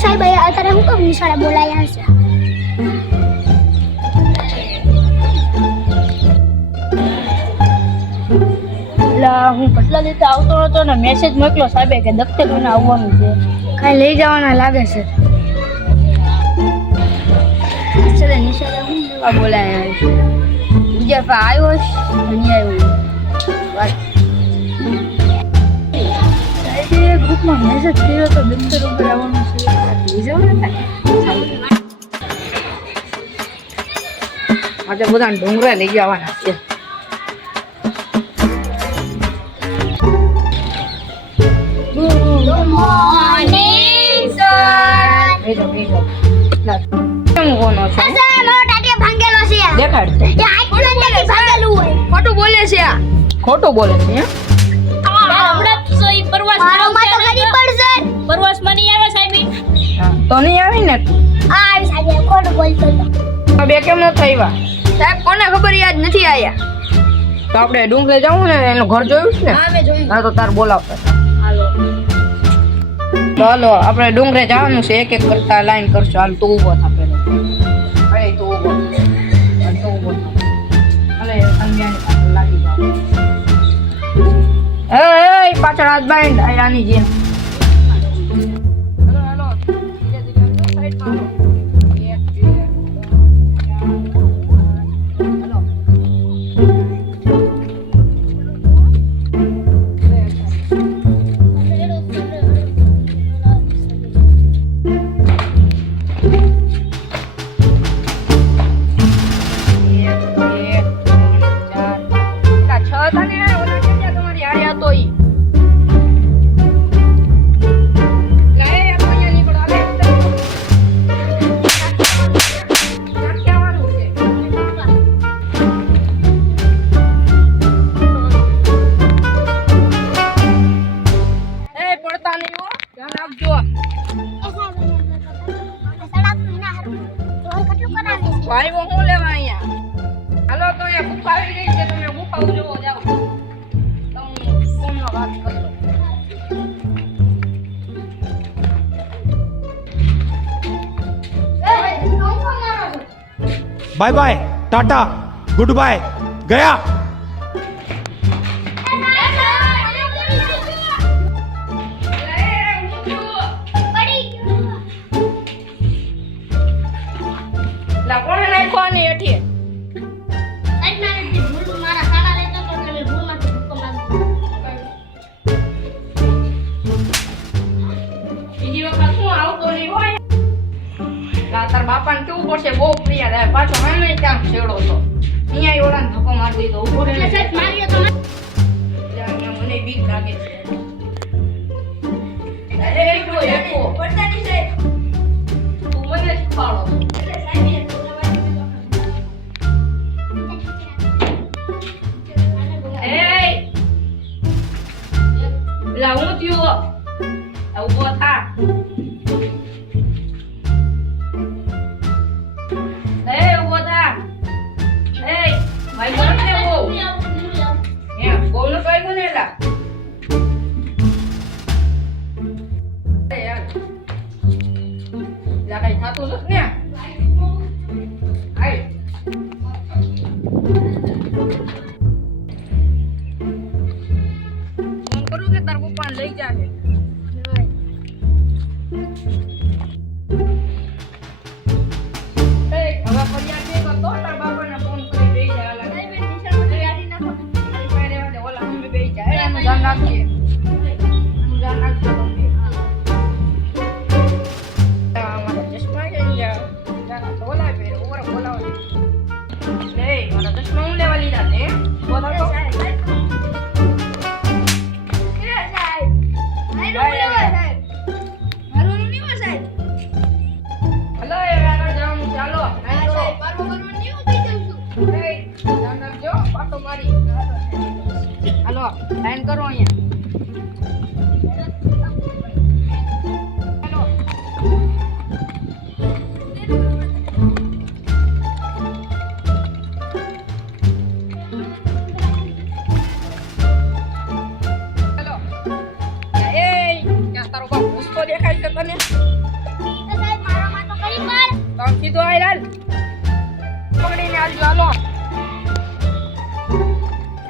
સાહેબ અત્યારે હું કેમ નિશાળે બોલાયા છે? હું કેટલા દિવસે આવતો હતો ને મેસેજ મોકલો સાહેબે કે દફતર લઈને આવવાનું છે. કાંઈ લઈ જવાના લાગે છે. નિશાળે હું લેવા બોલાયા છે? બીજા પા આવ્યો છે નહીં આવ્યો. સાહેબે ગ્રુપમાં મેસેજ કર્યો તો દફતર ઉપર આવવાનું છે. લઈ જવાના આજે બધા ડુંગરા લઈ જવાના છે. Good morning sir. કેમ કોનો છે? સર મારો ટાટિયા ભાંગેલો છે. દેખાડ. એ આઈસ્ક્રીમ ટાટી ભાંગેલું હોય. ખોટું બોલે છે આ. ખોટું બોલે છે હે? હમણાં તો એ મારો માં તો ગરીબ પડશે. પ્રવાસમાં નહીં આવે સાહેબ. તો નહીં આવી ને. આવી સાહેબ ખોટું બોલતો હતો. આ બે કેમ નથી આવ્યા? સાહેબ કોને ખબર યાદ નથી આયા. તો આપણે ડુંગરે જવું ને એનું ઘર જોયું છે ને? હા મેં જોયું. હા તો તાર બોલાવતા. હાલો. તો હાલો આપણે ડુંગરે જવાનું છે. એક એક કરતા લાઈન કરશું. હાલ તું ઊભો થા પેલો. અરે તું ઊભો. હાલ તું ઊભો થા. અલે સંજ્ઞાની પાછળ લાગી જાવ. એ પાછળ હાથ બાંધ આની જેમ. હાલો હાલો. ધીરે ધીરે સાઈડમાં હાલો. એક બે હાલો. ભાઈ હું લેવા અહીંયા. હાલો તો એ બુક આવી ગઈ છે. તમે બુક આવું જોવો જાઓ. તો હું ફોનમાં વાત કરી લઉં. Bye bye tata goodbye गया. લા કોણે નાખ્યો આની હેઠી? બીજી વખત શું આવતો નહીં હોય. લા તાર બાપાને કેવું પડશે? બહુ પ્રિય રહે. પાછો મને ક્યાં છેડો તો અહીંયા ઓલાને ધક્કો મારી દીધો. ઉભો રહે ને સાહેબ માર્યો તો મને બીક લાગે છે. અરે એકલો પડતા નહીં સાહેબ. તું મને શીખવાડો. લા હું થયો ઉભો થા. ઉભો થા. ભાઈ બોલ ને બહુ બહુ નો કઈ ને લા. યાર લા કઈ થાતું નથી ને. આય ફોન કરું કે તાર પપ્પાને લઈ જાશે. હવે ફરિયાદ નહીં કરતો. તાર બાપાને ફોન કરી બેસી જાય. ઓલા અમે બેસી જાય. એનું ધ્યાન રાખજે. એનું ધ્યાન રાખજો તમે. મારા ચશ્મા કેમ ગયા? ઓલા પહેરે ઓવર બોલાવો. મારા ચશ્મા હું લેવા લીધા છે. બોલાવો હાલો લાઈન કરો અહીંયા. હાલો હાલો. એ ત્યાં તારો બાપ પૂછતો દેખાય છે તને? આમ સીધો આય લાલ પકડીને આલજો હાલો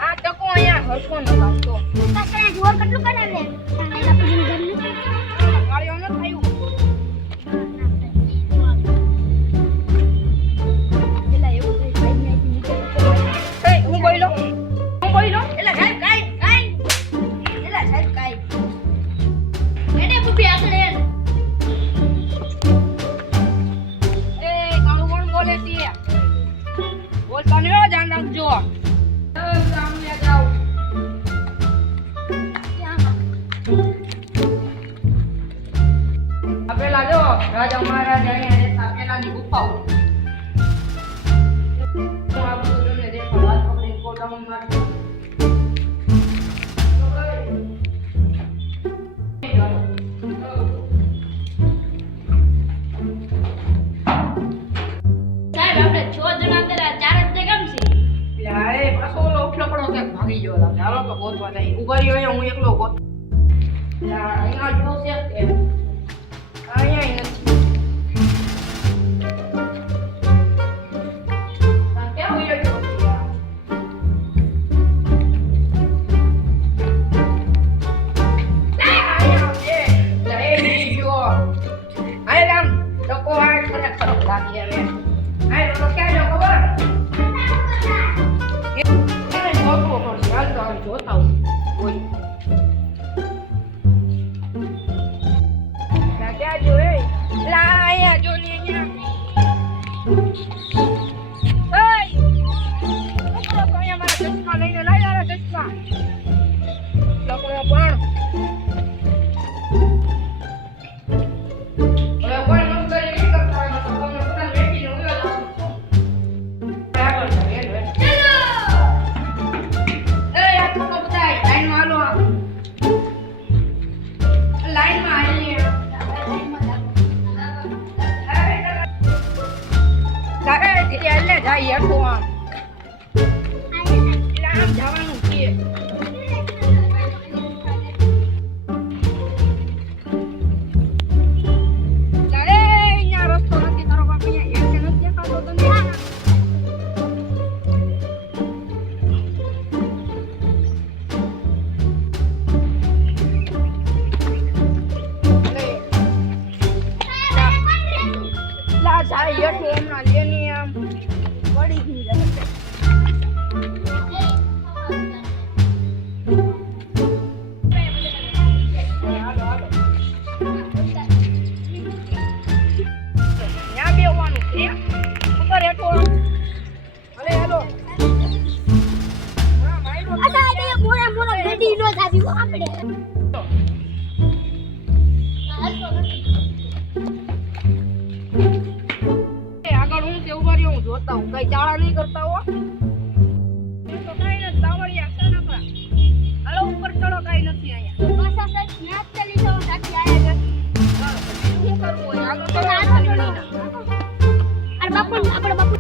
આ ટકો અહીંયા હરખો ન કાઢતો કાકરા જોર કેટલું કરાવે આપણે ઘર નું ગાળીઓ ન થયું પેલા એવું થઈ સાઈડ નાખી નીચે એ હું બોલ્યો એલા સાહેબ કાઈ એલા સાહેબ કાઈ એને પૂછી આકડે એ કાણું કોણ બોલે છે બોલતા નહીં હો, ધ્યાન રાખજો સામે જાઓ આપેલા જો રાજા મહારાજા અહીંયા આપેલાની ગુફાઓ હું આ બધું તમને દેખાડું. હાથ પકડીને કોટામાં મારજો. સાહેબ આપણે 6 જણા હતા 4 જ કેમ છે યાર, એ પાછો ઓલો ઉફલકડો ક્યાંક ભાગી ગયો લાગે. હાલો તો ગોતવા જાય. ઉભા રહ્યો અહીંયા, હું એકલો ગોત. યાર, અહીંયા જો છે કે અહીંયા નથી. આ કેવું હેઠું છે યાર? અહીંયા છે. લે, એ ઈ ગયો. આય રામ, ટકો આ ખરેખર લાગી હવે. આય તો ક્યાં જો ખબર? એને જોતો પડશે. હાલ તો આમ જોતા હું. ઓય. ના ક્યાં જો એ? લા અહીંયા જો ને અહીંયા. ઓય! ઉપરો તો અહીંયા મારા ચશ્મા લઈને લઈ આરા ચશ્મા. લકડો પણ. હવે કોઈ મસ્કરી નહીં કરતા હોય તો તમને બધાને વેચીને ઉયો જાવ. આગળ જાવ, એ લે. એ આ તો બધાય લાઈનમાં હાલો. લાઈનમાં આવીએ. તારે ધીરે હાલે જાય હેઠું આમ. એટલે આમ જવાનું છે. તારે અહીંયા રસ્તો નથી તારો બાપ અહીંયા હેઠે નથી દેખાતો તને. લા જાય હેઠું હમણાં લેની આમ પડી ગઈ રહે. હાલો હાલો ત્યાં બેસવાનું છે ઉપર હેઠું. અરે હાલો હા માયરો આ સાહેબ એ મોરા મોરા ગડી નો જાવી આપણે આગળ હું કે ઉભા રહ્યો હું જોતા હું કઈ ચાળા નહીં કરતા હો. એ તો કઈ નથી તાવડિયા છે ને આપણા. હાલો ઉપર ચડો કઈ નથી અહીંયા. પાછા સાહેબ નાચ ચલી જાવ સાથી આયા શું કરવું હોય આગળ તો છે અરે બાપુ આપણે બાપુ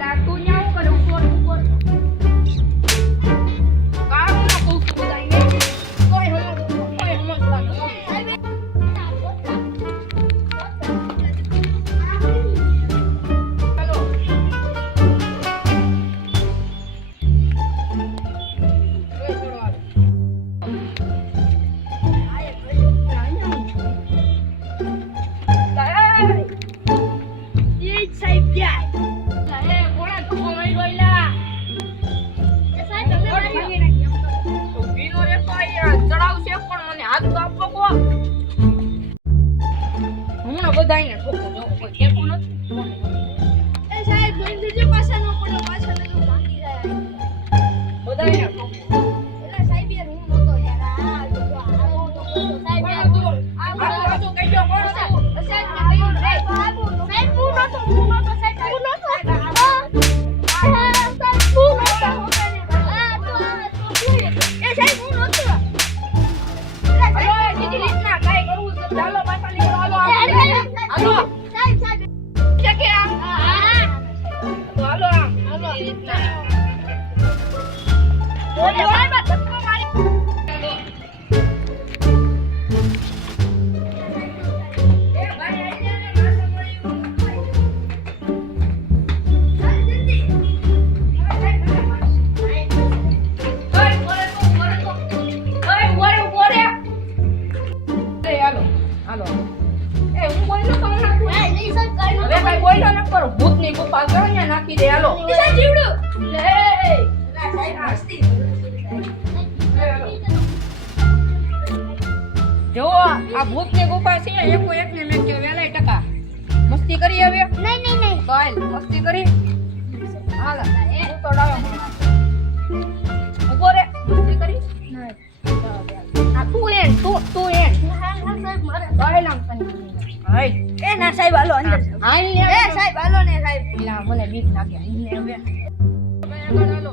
લા તું ન્યા હું કરે ઉપર ઉપર કારું ના કહું છું બધાને કોઈ સમજતા નથી. હાલો એ ચડો હાલો. ઊભીનો રહેતો અહીંયા ચડાવશે પણ મને હાથ તો આપો કો. હમણાં બધાયને ઠોકો જો કોઈ ઠેકો નથી. એ સાહેબ બંધ પાછા નો પડો પાછા ન ભાગી જાય બધાયને ઠોકો. એટલે સાહેબ યાર હું નતો યાર આ જો આવો તો સાહેબ કોણ યાર હતું? આ બાજુ કઈ ગયો કોણ હતું? સાહેબ હું નતો સાહેબ હું નતો સાહેબ હું નતો હાલો સીધી રીતના કાંઈ કરવું છે ચાલો પાછા નીકળો હાલો હાલો છે કે આમ તો હાલો આમ સીધી રીતના. ધક્કો મારી. એ ભાઈ આઈ જા ને માથે પડ્યું. ઉપર ભૂતની ગુફા છે ને નાખી દે હાલો સાહેબ જીવડું લે જો આ ભૂતની ગુફા છે એકો એકને મેં કે વેલાય ટકા મસ્તી કરી હવે નહીં બાલ મસ્તી કરી હાલ હું તો ડાયો ઉભો રે મસ્તી કરી આ તું એન સાહેબ મારે બાય નામ તને હાય એ ના સાહેબ હાલો અંદર હાલ ને એ સાહેબ હાલો ને સાહેબ પેલા મને બીક લાગે હાલ ને હવે આગળ હાલો